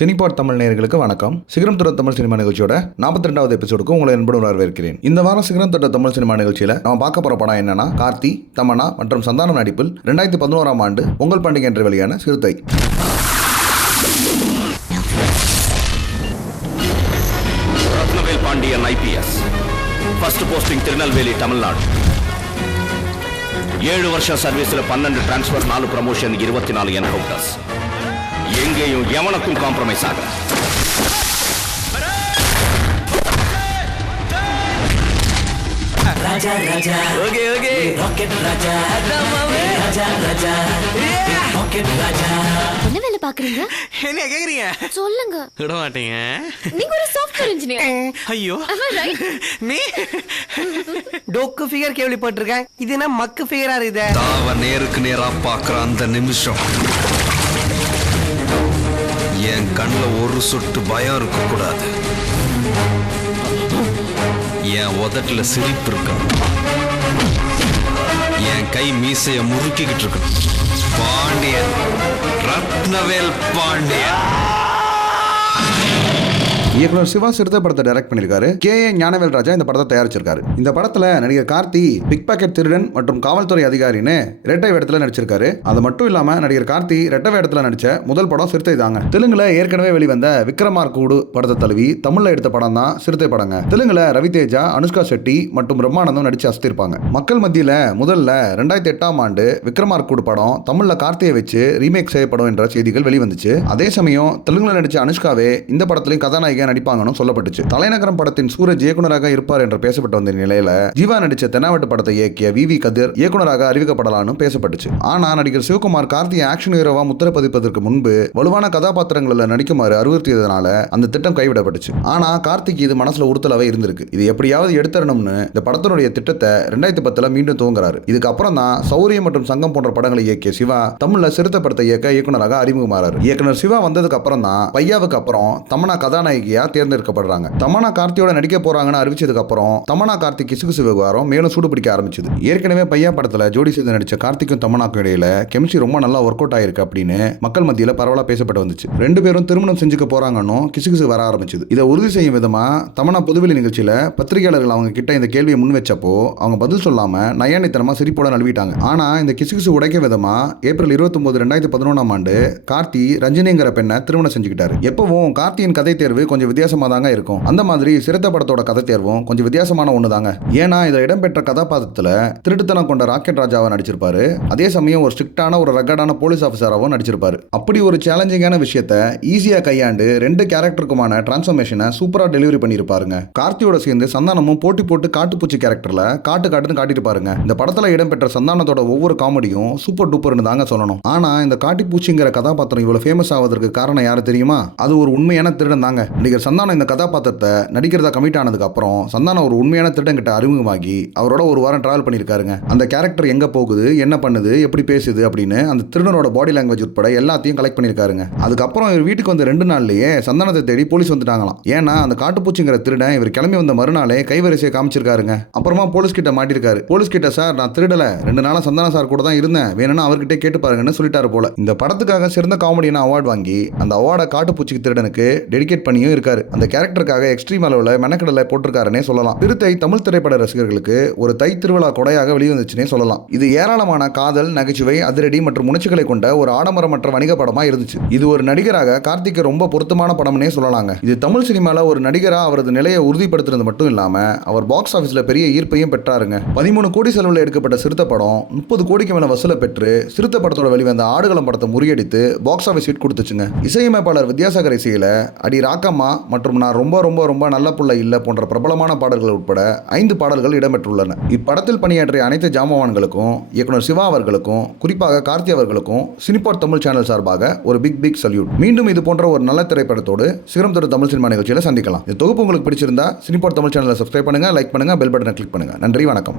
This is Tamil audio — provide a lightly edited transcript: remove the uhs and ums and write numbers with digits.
சினிபாட் தமிழ் நேயர்களுக்கு வணக்கம். சிகரம் தொட்ட தமிழ் சினிமா நிகழ்ச்சியோட 42வது எபிசோடுக்கு உங்களை அன்புடன் வரவேற்கிறேன். இந்த வாரம் சிகரம் தொட்ட தமிழ் சினிமா நிகழ்ச்சியில நம்ம பார்க்க போற படம் என்னன்னா, கார்த்தி, தமன்னா மற்றும் சந்தானம் நடிப்பில் 2011ஆம் ஆண்டு பொங்கல் பண்டிகை என்று வெளியான Siruthai. Rathnavel Pandian IPS, first posting Tirunelveli, Tamil Nadu. 7 வருஷம் சர்வீஸ்ல 12 டிரான்ஸ்பர், 4 ப்ரமோஷன், 24 என்கவுண்டர்ஸ். எங்கேயும் எவனுக்கும் காம்ப்ரமைஸ் ஆகல. Raja Raja okay okay rocket Raja Raja Raja rocket ராஜா. என்ன வேலை பாக்குறீங்க? என்ன கேக்குறீங்க? சொல்லுங்க. விட மாட்டீங்க. நீங்க ஒரு சாஃப்ட்வேர் இன்ஜினியர். ஐயோ, நீ டோக்கு ஃபிகர் கேள்விப்பட்டிருக்கேன். இது என்ன மக்கு ஃபிகரா இருக்குது? தாவ நேருக்கு நேரா பாக்குற அந்த நிமிஷம் என் கண்ணுல ஒரு சொட்டு பயம் இருக்க கூடாது. என் உதட்டுல சிரிப்பு இருக்கணும். என் கை மீசைய முறுக்கிக்கிட்டு இருக்கணும். பாண்டியன், ரத்னவேல் பாண்டியன். இயக்குனர் சிவா சிறுத்தை படத்தை டைரக்ட் பண்ணியிருக்காரு. K.A. ஞானவேல் ராஜா இந்த படத்தை தயாரிச்சிருக்காரு. இந்த படத்துல நடிகர் கார்த்தி பிக் பாக்கெட் திருடன் மற்றும் காவல்துறை அதிகாரின்னு இரட்டை வேடத்துல நடிச்சிருக்காரு. அது மட்டும் இல்லாம நடிகர் கார்த்தி இரட்டை வேடத்துல நடிச்ச முதல் படம் சிறுத்தை தாங்க. தெலுங்குல ஏற்கனவே வெளிவந்த விக்ரமார்கூடு படத்தை தழுவி தமிழ்ல எடுத்த படம் தான் சிறுத்தை படங்க. தெலுங்குல ரவிதேஜா, அனுஷ்கா செட்டி மற்றும் பிரம்மானந்தம் நடிச்சு அசத்திருப்பாங்க. மக்கள் மத்தியில முதல்ல 2008ஆம் ஆண்டு விக்ரமார்கூடு படம் தமிழ்ல கார்த்தியை வச்சு ரீமேக் செய்யப்படும் என்ற செய்திகள் வெளிவந்துச்சு. அதே சமயம் தெலுங்குல நடிச்ச அனுஷ்காவே இந்த படத்திலையும் கதாநாயகி நடிப்பாங்கன்னு சொல்லப்பட்டுச்சு. தலைநகரம் படத்தின் சூரஜ் இயக்குனராக இருப்பார் என்று பேசப்பட்டு வந்த நிலையில ஜீவா நடிச்ச தென்னாவட்டு படத்தை இயக்கிய VV கதிர் இயக்குனராக அறிவிக்கப்படலான்னு பேசப்பட்டுச்சு. ஆனா நடிகர் சிவகுமார் கார்த்தியை ஆக்ஷன் ஹீரோவா முத்திரப்பதிப்பதற்கு முன்பு வலுவான கதாபாத்திரங்களில் நடிக்குமாறு அறிவுறுத்தியதனால அந்த திட்டம் கைவிடப்பட்டுச்சு. ஆனா கார்த்திக்கு இது மனசுல உறுத்தலாவே இருந்திருக்கு. இது எப்படியாவது எடுத்துறணும்னு இந்த படத்தினுடைய திட்டத்தை 2010 மீண்டும் துவங்குறாரு. இதுக்கு அப்புறம் தான் சௌரியம் மற்றும் சங்கம் போன்ற படங்களை இயக்கிய சிவா தமிழ்ல சிறுத்தை படத்தை இயக்க இயக்குனராக அறிமுகமாறாரு. இயக்குனர் சிவா வந்ததுக்கு அப்புறம் தான் பையாவுக்கு அப்புறம் தமன்னா கதாநாயகியா தேர்ந்தெடுக்கப்படுறாங்க. தமன்னா கார்த்தியோட நடிக்க போறாங்கன்னு அறிவிச்சதுக்கு அப்புறம் தமன்னா கார்த்தி கிசுகிசு விவகாரம் மேலும் சூடு பிடிக்க ஆரம்பிச்சது. ஏற்கனவே பையா படத்துல ஜோடி சேர்ந்து நடிச்ச கார்த்திக்கும் தமன்னாக்கும் இடையில கெமிஸ்ட்ரி ரொம்ப நல்லா ஒர்க் அவுட் ஆயிருக்கு அப்படின்னு மக்கள் மத்தியில பரவலா பேசப்பட்டு வந்துச்சு. ரெண்டு பேரும் திருமணம் செஞ்சுக்க போறாங்கன்னு கிசுகிசு வர ஆரம்பிச்சது. இதை உறுதி செய்யும் விதமா தமன்னா பொதுவெளி நிகழ்ச்சியில பத்திரிகையாளர்கள் அவங்க கிட்ட இந்த கேள்வியை முன் வச்சப்போ அவங்க பதில் சொல்லாம நயானித்தனமா சிரிப்போட நழுவிட்டாங்க. ஆனா இந்த கிசுகிசு உடைக்க விதமா ஏப்ரல் 29, 2011ஆம் ஆண்டு கார்த்தி ரஞ்சினிங்கிற பெண்ணை திருமணம் செஞ்சுக்கிட்டாரு. எப்பவும் கார்த்தியின் கதை தேர்வு கொஞ்சம் வித்தியாசமா தாங்க இருக்கும். அந்த மாதிரி சிறுத்தை படத்தோட கதை தேர்வும் கொஞ்சம் வித்தியாசமான ஒண்ணு தாங்க. ஏன்னா இதில் இடம்பெற்ற கதாபாத்திரத்துல திருட்டுத்தனம் கொண்ட ராக்கெட் ராஜாவை நடிச்சிருப்பாரு. அதே சமயம் ஒரு ஸ்ட்ரிக்டான ஒரு ரகடான போலீஸ் ஆஃபீஸராகவும் நடிச்சிருப்பாரு. அப்படி ஒரு சேலஞ்சிங்கான விஷயத்த ஈஸியா கையாண்டு ரெண்டு கேரக்டருக்குமான டிரான்ஸ்ஃபர்மேஷனை சூப்பரா டெலிவரி பண்ணிருப்பாருங்க. கார்த்தியோட சேர்ந்து சந்தானமும் போட்டி போட்டு காட்டுப்பூச்சி கேரக்டர்ல காட்டுன்னு காட்டிருப்பாருங்க. இந்த படத்துல இடம்பெற்ற சந்தானத்தோட ஒவ்வொரு காமெடியும் சூப்பர் டூப்பர்னு தாங்க சொல்லணும். ஆனா இந்த காட்டுப்பூச்சிங்கிற கதாபாத்திரம் இவ்வளவு ஃபேமஸ் ஆவதற்கு காரணம் யாரு தெரியுமா? அது ஒரு உண்மையான திருடன் தாங்க. நடிகர் சந்தானம் இந்த கதாபாத்திரத்தை நடிக்கிறதா கமிட் ஆனதுக்கு அப்புறம் சந்தானம் ஒரு உண்மையான திருடன் கிட்ட அறிமுகமாகி அவரோட ஒரு வாரம் டிராவல் பண்ணியிருக்காருங்க. அந்த கேரக்டர் எங்க போகுது, என்ன பண்ணுது, எப்படி பேசுது அப்படின்னு அந்த திருடனோட பாடி லாங்குவேஜ் உட்பட எல்லாத்தையும் கலெக்ட் பண்ணியிருக்காருங்க. அதுக்கப்புறம் இவர் வீட்டுக்கு வந்து 2 நாள்லயே சந்தானத்தை தேடி போலீஸ் வந்துட்டாங்களாம். ஏன்னா அந்த காட்டுப்பூச்சிங்கிற திருடன் இவர் கிளம்பி வந்த மறுநாளே கைவரிசையை காமிச்சிருக்காருங்க. அப்புறமா போலீஸ் கிட்ட மாட்டிருக்காரு. போலீஸ் கிட்ட, சார் நான் திருடல, 2 நாளா சந்தானம் சார் கூட தான் இருந்தேன், வேணும்னா அவர்கிட்ட கேட்டு பாருங்கன்னு சொல்லிட்டாரு போல. இந்த படத்துக்காக சிறந்த காமெடியான அவார்டு வாங்கி அந்த அவார்டை காட்டுப்பூச்சிக்கு திருடனுக்கு டெடிகேட் பண்ணியும் இருக்காரு. அந்த கேரக்டருக்காக எக்ஸ்ட்ரீம் அளவில் மெனக்கடலை போட்டிருக்காருன்னே சொல்லலாம். சிறுத்தை தமிழ் திரைப்பட ரசிகர்களுக்கு ஒரு தை திருவிழா கொடையாக வெளிவந்துச்சுன்னே சொல்லலாம். இது ஏராளமான காதல், நகைச்சுவை, அதிரடி மற்றும் உணர்ச்சிகளை கொண்ட ஒரு ஆடம்பரமற்ற வணிக படமா இருந்துச்சு. இது ஒரு நடிகராக கார்த்திக்கு ரொம்ப பொருத்தமான படம்னே சொல்லலாங்க. இது தமிழ் சினிமால ஒரு நடிகரா அவரது நிலையை உறுதிப்படுத்துறது மட்டும் இல்லாம அவர் பாக்ஸ் ஆபீஸ்ல பெரிய ஈர்ப்பையும் பெற்றாருங்க. 13 கோடி செலவில் எடுக்கப்பட்ட சிறுத்தை படம் 30 கோடிக்கு மேல வசூலை பெற்று சிறுத்தை படத்தோட வெளிவந்த ஆடுகளம் படத்தை முறியடித்து பாக்ஸ் ஆபீஸ் ஹிட் கொடுத்துச்சுங்க. இசையமைப்பாளர் வித்யாசாகர் இசையில அடி ராக்கம்மா மற்றும் நான் ரொம்ப ரொம்ப ரொம்ப நல்ல புள்ள இல்ல போன்ற பிரபலமான பாடல்கள் உட்பட 5 பாடல்கள் இடம்பெற்றுள்ளன. இப்படத்தில் பணியாற்றிய அனைத்து ஜாம்பவான்களுக்கும் இயக்குனர் சிவா அவர்களுக்கும் குறிப்பாக கார்த்தி அவர்களுக்கும் சினிபாட் தமிழ் சேனல் சார்பாக ஒரு பிக் சல்யூட். மீண்டும் இது போன்ற ஒரு நல்ல திரைப்படத்தோடு சிகரம் தொட்ட தமிழ் சினிமா நிகழ்ச்சியில சந்திக்கலாம். இந்த தொகுப்பு உங்களுக்கு பிடிச்சிருந்தா சினிபாட் தமிழ் சேனலை சப்ஸ்கிரைப் பண்ணுங்க, லைக் பண்ணுங்க, பெல் பட்டனை கிளிக் பண்ணுங்க. நன்றி, வணக்கம்.